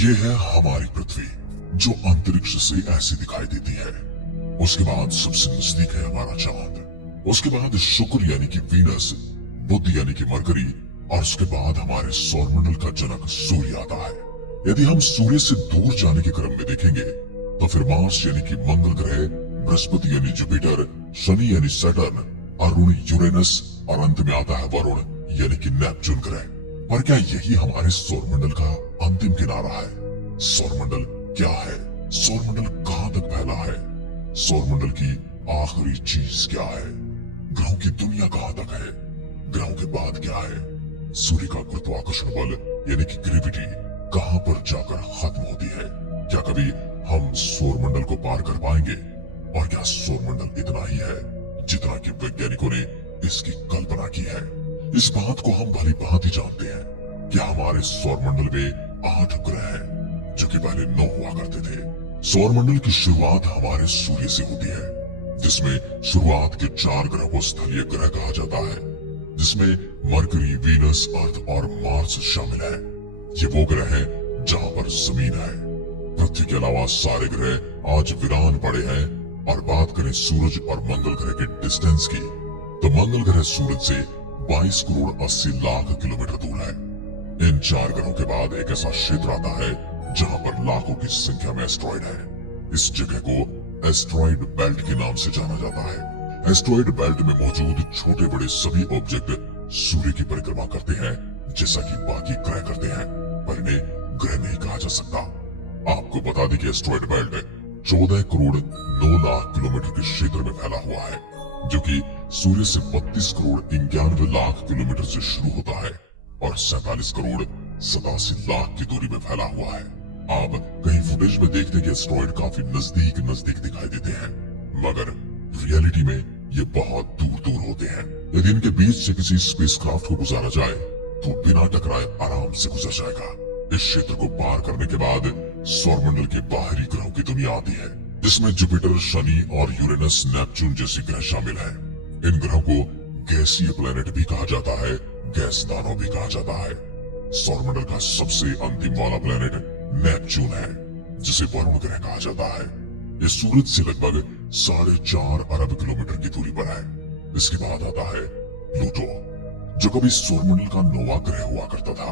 ये है हमारी पृथ्वी, जो अंतरिक्ष से ऐसी दिखाई देती है। उसके बाद सबसे नजदीक है हमारा चांद। उसके बाद शुक्र यानी कि वीनस, बुध यानी कि मरकरी, और उसके बाद हमारे सौरमंडल का जनक सूर्य आता है। यदि हम सूर्य से दूर जाने के क्रम में देखेंगे तो फिर मार्स यानी कि मंगल ग्रह, बृहस्पति यानी जुपिटर, शनि यानी सैटर्न, अरुण यूरेनस, और अंत में आता है वरुण यानी कि नेपच्यून ग्रह। पर क्या यही हमारे सौरमंडल का अंतिम किनारा है? सौरमंडल क्या है? सौरमंडल कहां तक फैला है? सौरमंडल की आखिरी चीज क्या है? ग्रहों की दुनिया कहां तक है? ग्रहों के बाद क्या है? सूर्य का गुरुत्वाकर्षण बल यानी कि ग्रेविटी कहां पर जाकर खत्म होती है? क्या कभी हम सौरमंडल को पार कर पाएंगे? और क्या सौरमंडल इतना ही है जितना कि वैज्ञानिकों ने इसकी कल्पना की है? इस बात को हम भली भांति जानते हैं कि हमारे सौरमंडल में 8 ग्रह हैं, जो कि पहले 9 हुआ करते थे। सौरमंडल की शुरुआत हमारे सूर्य से होती है, जिसमें शुरुआत के 4 ग्रह को स्थलीय ग्रह कहा जाता है, जिसमें मरकरी, वीनस, अर्थ और मार्स शामिल है। ये वो ग्रह है जहां पर जमीन है। पृथ्वी के अलावा सारे ग्रह आज वीरान पड़े हैं। और बात करें सूरज और मंगल ग्रह के डिस्टेंस की, तो मंगल ग्रह सूरज से 22 करोड़ 80 लाख किलोमीटर दूर है। इन 4 ग्रहों के बाद एक ऐसा क्षेत्र आता है जहां पर लाखों की संख्या में एस्ट्रॉइड है। इस जगह को एस्ट्रॉइड बेल्ट के नाम से जाना जाता है। एस्ट्रॉइड बेल्ट में मौजूद छोटे बड़े सभी ऑब्जेक्ट सूर्य की परिक्रमा करते हैं, जैसा कि बाकी ग्रह करते हैं, पर इन्हें ग्रह नहीं कहा जा सकता। आपको बता दें कि asteroid belt 14 crore 9 lakh kilometre के क्षेत्र में फैला हुआ है, जो कि सूर्य से 32 करोड़ 91 लाख किलोमीटर से शुरू होता है और 47 करोड़ 87 लाख की दूरी में फैला हुआ है। आप कहीं फुटेज में देखते हैं कि एस्ट्रॉइड काफी नजदीक दिखाई देते हैं, मगर रियलिटी में ये बहुत दूर दूर होते हैं। यदि इनके बीच से किसी स्पेसक्राफ्ट को गुजारा जाए तो बिना टकराए आराम से गुजर जाएगा। इस क्षेत्र को पार करने के बाद सौरमंडल के बाहरी ग्रहों की दुनिया आती है, जिसमें जुपिटर, शनि और यूरेनस, नेपच्यून जैसी ग्रह शामिल हैं। इन ग्रहों को गैसीय प्लेनेट भी कहा जाता है, गैस दानव भी कहा जाता है। सौरमंडल का सबसे अंतिम वाला प्लेनेट नेपच्यून है, जिसे वरुण ग्रह कहा जाता है। ये सूरज से लगभग 4.5 अरब किलोमीटर की दूरी पर है। इसके बाद आता है प्लूटो, जो कभी सौरमंडल का 9वां ग्रह हुआ करता था,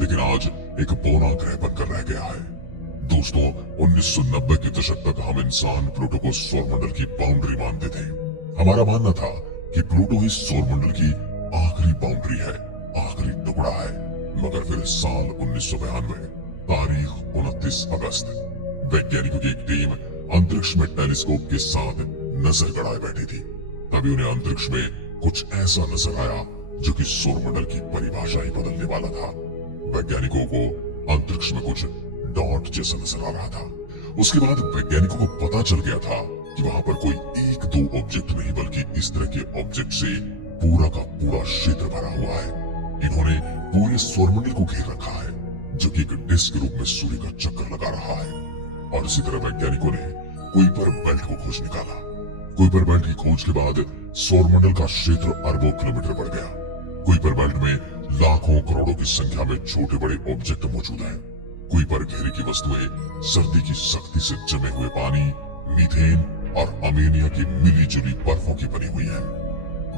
लेकिन आज एक बौना ग्रह बनकर रह गया है। दोस्तों, 1990 के दशक तक हम इंसान प्लूटो को सौरमंडल की बाउंड्री मानते थे। हमारा मानना था कि प्लूटो ही सौरमंडल की आखिरी बाउंड्री है, आखिरी टुकड़ा है। मगर फिर साल 1992 तारीख 29 अगस्त, वैज्ञानिकों की एक टीम अंतरिक्ष में टेलीस्कोप के साथ नजर गड़ाए बैठी थी। तभी उन्हें अंतरिक्ष में कुछ ऐसा नजर आया जो कि सौरमंडल की परिभाषा ही बदलने वाला था। वैज्ञानिकों को अंतरिक्ष में कुछ डॉट जैसा नजर आ रहा था। उसके बाद वैज्ञानिकों को पता चल गया था कि वहां पर कोई 1-2 ऑब्जेक्ट नहीं, बल्कि इस तरह के ऑब्जेक्ट से पूरा का पूरा क्षेत्र भरा हुआ है। इन्होंने पूरे सौरमंडल को घेर रखा है, जो कि एक डिस्क के रूप में सूर्य का चक्कर लगा रहा है। और इसी तरह वैज्ञानिकों ने कुइपर बेल्ट को खोज निकाला। कुइपर बेल्ट की खोज के बाद सौरमंडल का क्षेत्र अरबों किलोमीटर बढ़ गया। कुइपर बेल्ट में लाखों करोड़ों की संख्या में छोटे बड़े ऑब्जेक्ट मौजूद हैं। कुइपर घेरे की वस्तुएं सर्दी की सख्ती से जमे हुए पानी, मीथेन और अमोनिया की मिली जुली बर्फों की बनी हुई है।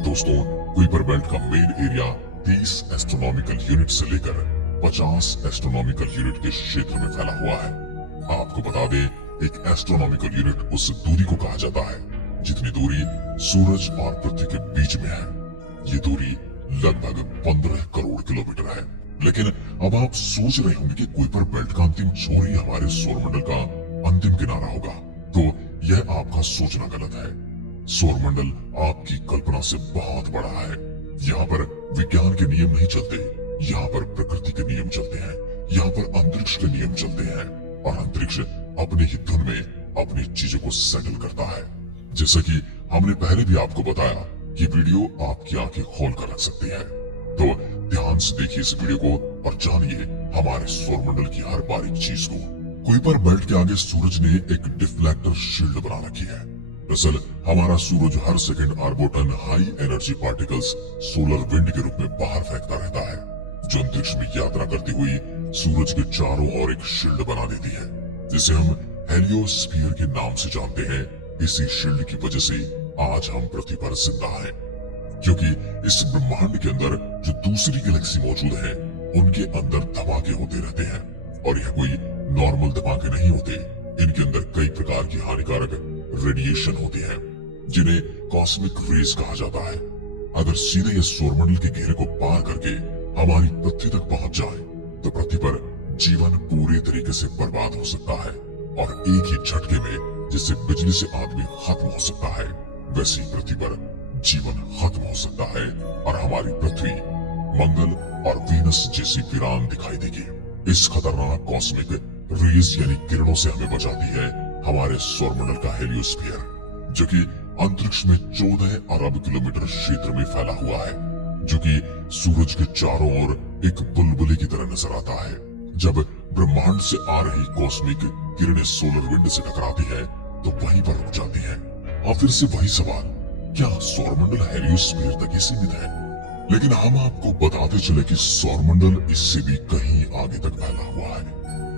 दोस्तों, कुइपर बेल्ट का मेन एरिया 30 एस्ट्रोनॉमिकल यूनिट से लेकर 50 एस्ट्रोनॉमिकल यूनिट के क्षेत्र में फैला हुआ है। आपको बता दें, एक एस्ट्रोनॉमिकल यूनिट उस दूरी को कहा जाता है जितनी दूरी सूरज और पृथ्वी के बीच में है। ये दूरी लगभग 15 करोड़ किलोमीटर है। लेकिन अब आप सोच रहे होंगे कि कुइपर बेल्ट का अंतिम छोर ही हमारे सौरमंडल का अंतिम किनारा होगा, तो यह आपका सोचना गलत है। सौरमंडल आपकी कल्पना से बहुत बड़ा है। यहाँ पर विज्ञान के नियम नहीं चलते, यहाँ पर प्रकृति के नियम चलते हैं, यहाँ पर अंतरिक्ष के नियम चलते हैं, और अंतरिक्ष अपने ही धुन में अपनी चीजों को सेटल करता है। जैसा कि हमने पहले भी आपको बताया कि वीडियो आपकी आंखें खोल कर रख सकती है। तो ध्यान से देखिए इस वीडियो को और जानिए हमारे सौरमंडल की हर बारीक चीज को। कुइपर बेल्ट के आगे सूरज ने एक डिफ्लेक्टर शील्ड बना रखी है। दरअसल हमारा सूरज हर सेकंड अरबों ton high energy particles solar wind के रूप में बाहर फेंकता रहता है, जो अंतरिक्ष में यात्रा करती हुई सूरज के चारों ओर एक शील्ड बना देती है, जिसे हम हेलियोस्फीयर के नाम से जानते हैं। इसी शील्ड की वजह से आज हम पृथ्वी पर जिंदा हैं, क्योंकि इस ब्रह्मांड के अंदर जो दूसरी गैलेक्सी मौजूद है, उनके अंदर धमाके होते रहते हैं। और यह कोई नॉर्मल धमाके नहीं होते, इनके अंदर कई प्रकार की हानिकारक रेडिएशन होती है, जिन्हें कॉस्मिक रेज कहा जाता है। अगर सीधे इस सौरमंडल के घेरे को पार करके हमारी पृथ्वी तक पहुंच जाए, तो पृथ्वी पर जीवन पूरे तरीके से बर्बाद हो सकता है। और एक ही झटके में जिससे बिजली से आदमी खत्म हो सकता है, वैसे ही पृथ्वी पर जीवन खत्म हो सकता है और हमारी पृथ्वी मंगल और वीनस जैसी वीरान दिखाई देगी। इस खतरनाक कॉस्मिक रेज यानी किरणों से हमें बचाती है हमारे सौरमंडल का हेलियोस्फीयर, जो कि अंतरिक्ष में 14 अरब किलोमीटर क्षेत्र में फैला हुआ है, जो कि सूरज के चारों ओर एक बुलबुले की तरह नजर आता है। जब ब्रह्मांड से आ रही कॉस्मिक किरणें सोलर विंड से टकराती है, तो वहीं पर रुक जाती है। और फिर से वही सवाल, क्या सौरमंडल हेलियोस्फीयर तक ही सीमित है? लेकिन हम आपको बताते चले कि सौरमंडल इससे भी कहीं आगे तक फैला हुआ है।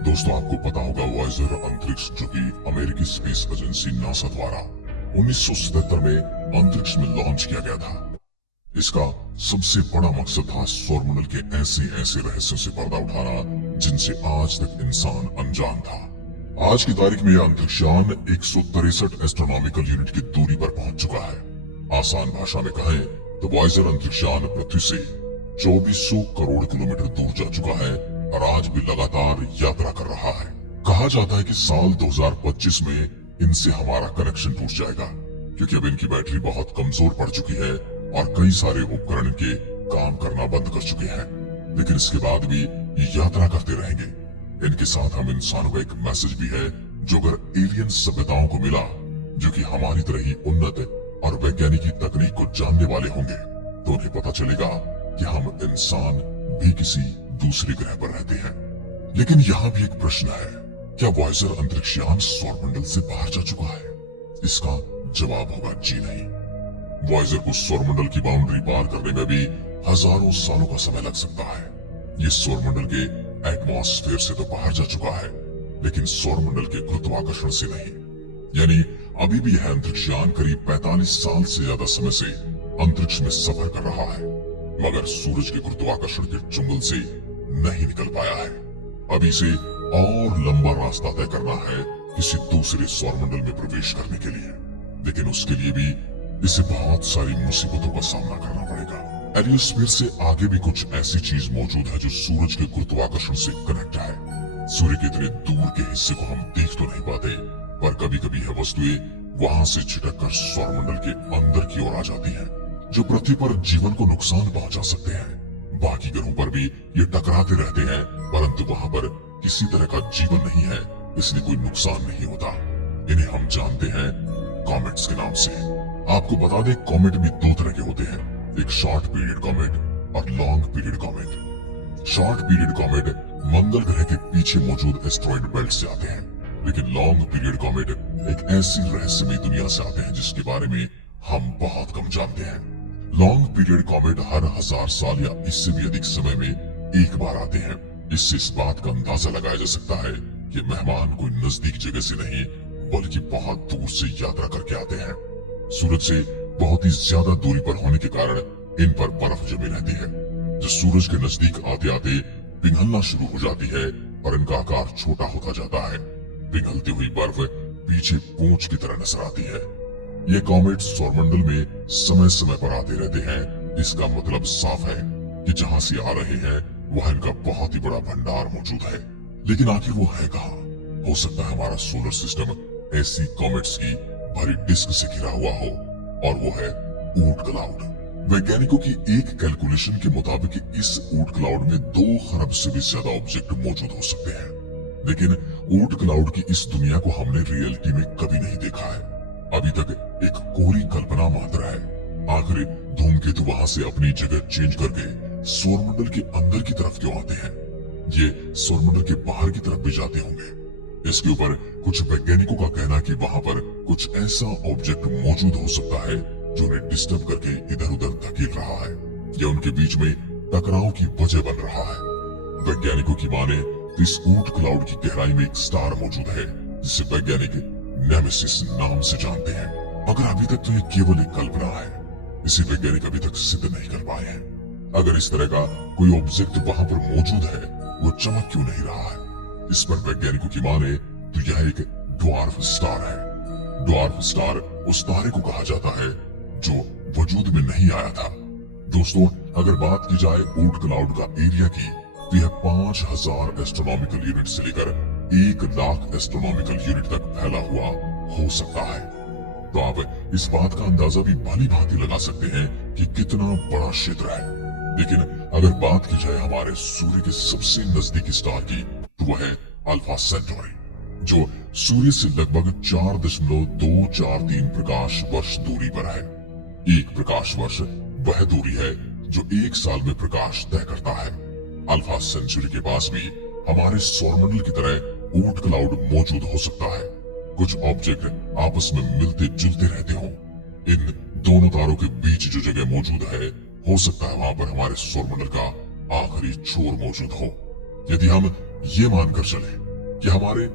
दोस्तों, आपको पता होगा वॉयेजर अंतरिक्ष, जो कि अमेरिकी स्पेस एजेंसी नासा द्वारा 1977 में अंतरिक्ष में लॉन्च किया गया था। इसका सबसे बड़ा मकसद था सौरमंडल के ऐसे रहस्यों से पर्दा उठाना जिनसे आज तक इंसान अनजान था। आज की तारीख में यह अंतरिक्षयान 163 एस्ट्रोनॉमिकल यूनिट की दूरी पर पहुंच चुका है। आसान भाषा में कहें तो वॉयेजर अंतरिक्षयान पृथ्वी से 2400 करोड़ किलोमीटर दूर जा चुका है और आज भी लगातार यात्रा कर रहा है। कहा जाता है कि साल 2025 में इनसे हमारा कनेक्शन टूट जाएगा, क्योंकि अब इनकी बैटरी बहुत कमजोर पड़ चुकी है और कई सारे उपकरण इनके काम करना बंद कर चुके हैं। लेकिन इसके बाद भी ये यात्रा करते रहेंगे। इनके साथ हम इंसानों का एक मैसेज भी है, जो अगर एलियन सभ्यताओं को मिला, जो कि हमारी तरह ही उन्नत और वैज्ञानिकी तकनीक को जानने वाले होंगे, तो उन्हें पता चलेगा कि हम इंसान भी किसी दूसरे ग्रह पर रहते हैं। लेकिन यहाँ भी एक प्रश्न है, क्या वॉयेजर अंतरिक्षयान सौरमंडल से बाहर जा चुका है? इसका जवाब होगा जी नहीं। वॉयेजर को सौरमंडल की बाउंड्री पार करने में भी हजारों सालों का समय लग सकता है। ये सौरमंडल के एटमॉस्फेयर से तो बाहर जा चुका है, लेकिन सौरमंडल के गुरुत्वाकर्षण से नहीं। यानी अभी भी यह अंतरिक्षयान करीब 45 साल से ज्यादा समय से अंतरिक्ष में सफर कर रहा है, मगर सूरज के गुरुत्वाकर्षण के चुंगल से नहीं निकल पाया है। अभी से और लंबा रास्ता तय करना है किसी दूसरे सौरमंडल में प्रवेश करने के लिए, लेकिन उसके लिए भी इसे बहुत सारी मुसीबतों का सामना करना पड़ेगा। हेलियोस्फीयर से आगे भी कुछ ऐसी चीज मौजूद है जो सूरज के गुरुत्वाकर्षण से कनेक्ट है। सूर्य के इतने दूर के हिस्से को हम देख तो नहीं पाते, पर कभी कभी यह वस्तुएं वहां से छिटक कर सौरमंडल के अंदर की ओर आ जाती हैं, जो पृथ्वी पर जीवन को नुकसान पहुंचा सकते हैं। बाकी ग्रहों पर भी ये टकराते रहते हैं, परंतु वहां पर किसी तरह का जीवन नहीं है, इसलिए कोई नुकसान नहीं होता। इन्हें हम जानते हैं कॉमेट्स के नाम से। आपको बता दें, कॉमेट भी दो तरह के होते हैं, एक शॉर्ट पीरियड कॉमेट और long period comet. Short period comet मंगल ग्रह के पीछे मौजूद एस्ट्रॉइड बेल्ट से आते हैं, लेकिन लॉन्ग पीरियड कॉमेट एक ऐसी रहस्यमय दुनिया से आते हैं जिसके बारे में हम बहुत कम जानते हैं। लॉन्ग पीरियड कॉमेट हर 1000 साल या इससे भी अधिक समय में एक बार आते हैं। इससे इस बात का अंदाजा लगाया जा सकता है कि मेहमान कोई नजदीक जगह से नहीं, बल्कि बहुत दूर से यात्रा करके आते हैं। सूरज से बहुत ही ज्यादा दूरी पर होने के कारण इन पर बर्फ जमी रहती है, जो सूरज के नजदीक आते आते पिघलना शुरू हो जाती है और इनका आकार छोटा होता जाता है। पिघलती हुई बर्फ पीछे पूंछ की तरह नजर आती है। ये कॉमेट सौरमंडल में समय समय पर आते रहते हैं। इसका मतलब साफ है कि जहां से आ रहे हैं वह इनका बहुत ही बड़ा भंडार मौजूद है। लेकिन आखिर वो है कहाँ? हो सकता है हमारा सोलर सिस्टम ऐसी कॉमेट्स की भरी डिस्क से घिरा हुआ हो, और वो है ऊट क्लाउड। वैज्ञानिकों की एक कैलकुलेशन के मुताबिक इस ऊट क्लाउड में 2 खरब से भी ज्यादा ऑब्जेक्ट मौजूद हो सकते हैं। लेकिन ऊट क्लाउड की इस दुनिया को हमने रियलिटी में कभी नहीं देखा है। अभी तक एक कोरी कल्पना मात्र है। आखिर धूमकेतु वहां से अपनी जगह चेंज करके सौरमंडल के अंदर की तरफ क्यों आते हैं? ये सौरमंडल के बाहर की तरफ भी जाते होंगे। इसके ऊपर कुछ वैज्ञानिकों का कहना कि वहां पर कुछ ऐसा ऑब्जेक्ट मौजूद हो सकता है जो उन्हें डिस्टर्ब करके इधर उधर धकेल रहा है या उनके बीच में टकराव की वजह बन रहा है। वैज्ञानिकों की माने तो इस ऊंट क्लाउड की गहराई में एक स्टार मौजूद है जिसे वैज्ञानिक नेमेसिस नाम से जानते हैं। मगर अभी तक तो ये केवल एक कल्पना है, इसे वैज्ञानिक अभी तक सिद्ध नहीं कर पाए हैं। अगर इस तरह का कोई ऑब्जेक्ट वहां पर मौजूद है, वो चमक क्यों नहीं रहा है? इस पर वैज्ञानिकों की माने तो यह एक ड्वार्फ स्टार है। ड्वार्फ स्टार उस तारे को कहा जाता है जो वजूद में नहीं आया था। दोस्तों, अगर बात की जाए ऊंट क्लाउड का एरिया की, तो यह 5000 एस्ट्रोनॉमिकल यूनिट से लेकर 1 लाख एस्ट्रोनॉमिकल यूनिट तक फैला हुआ हो सकता है। तो आप इस बात का अंदाजा भी भली भांति लगा सकते हैं कि कितना बड़ा क्षेत्र है। लेकिन अगर बात की जाए हमारे सूर्य के सबसे नजदीकी स्टार की, तो वह है अल्फा सेंटोरी, जो सूर्य से लगभग 4.243 प्रकाश वर्ष दूरी पर है। एक प्रकाश वर्ष वह दूरी है जो 1 साल में प्रकाश तय करता है। अल्फा सेंचुरी के पास भी हमारे सौरमंडल की तरह ऊंट क्लाउड मौजूद हो सकता है। कुछ ऑब्जेक्ट आपस में मिलते जुलते रहते हों। इन दोनों तारों के बीच जो जगह मौजूद है, हो सकता है वहां पर हमारे सौरमंडल का आखिरी छोर मौजूद हो। यदि हम ये मानकर चले कि हमारे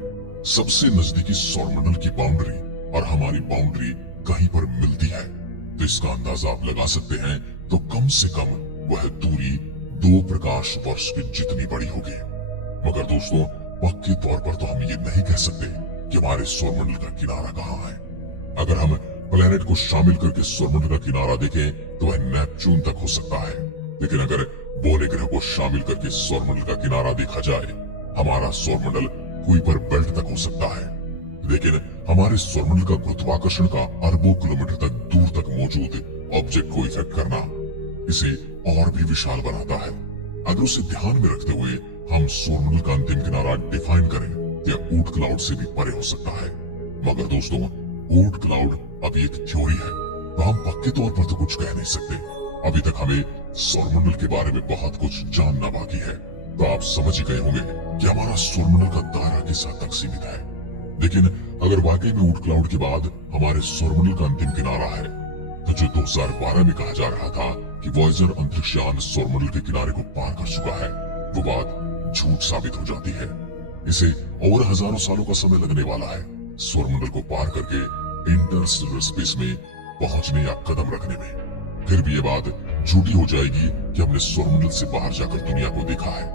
सबसे नजदीकी सौरमंडल की बाउंड्री और हमारी बाउंड्री कहीं पर मिलती है, तो इसका अंदाजा आप लगा सकते हैं। तो कम से कम वह दूरी 2 प्रकाश वर्ष की जितनी बड़ी होगी। मगर दोस्तों, पक्के तौर पर तो हम ये नहीं कह सकते कि हमारे सौरमंडल का किनारा कहाँ है। अगर हम प्लेनेट को शामिल करके सौरमंडल का किनारा देखें, तो वह नेपच्यून तक हो सकता है। लेकिन अगर बोले ग्रह को शामिल करके सौरमंडल का किनारा देखा जाए, हमारा सौरमंडल कुइपर बेल्ट तक हो सकता है। लेकिन हमारे सौरमंडल का गुरुत्वाकर्षण का अरबों किलोमीटर तक दूर तक मौजूद ऑब्जेक्ट को इफेक्ट करना इसे और भी विशाल बनाता है। अगर उसे ध्यान में रखते हुए हम सौरमंडल का अंतिम किनारा डिफाइन करें, यह ऊंट क्लाउड से भी परे हो सकता है। मगर दोस्तों, ऊंट क्लाउड अभी एक थ्योरी है, तो हम पक्के तौर पर तो कुछ कह नहीं सकते। अभी तक हमें सौरमंडल के बारे में बहुत कुछ जानना बाकी है। तो आप समझ ही गए होंगे कि हमारा सौरमंडल का दायरा किस हद तक सीमित है। लेकिन अगर वाकई में ऊंट क्लाउड के बाद हमारे सौरमंडल का अंतिम किनारा है, तो जो 2012 में कहा जा रहा था कि वॉयेजर अंतरिक्षयान सौरमंडल के किनारे को पार कर चुका है, वो बात झूठ साबित हो जाती है। इसे और हजारों सालों का समय लगने वाला है सौरमंडल को पार करके इंटरस्टेलर स्पेस में पहुंचने या कदम रखने में। फिर भी ये बात झूठी हो जाएगी कि हमने सौरमंडल से बाहर जाकर दुनिया को देखा है।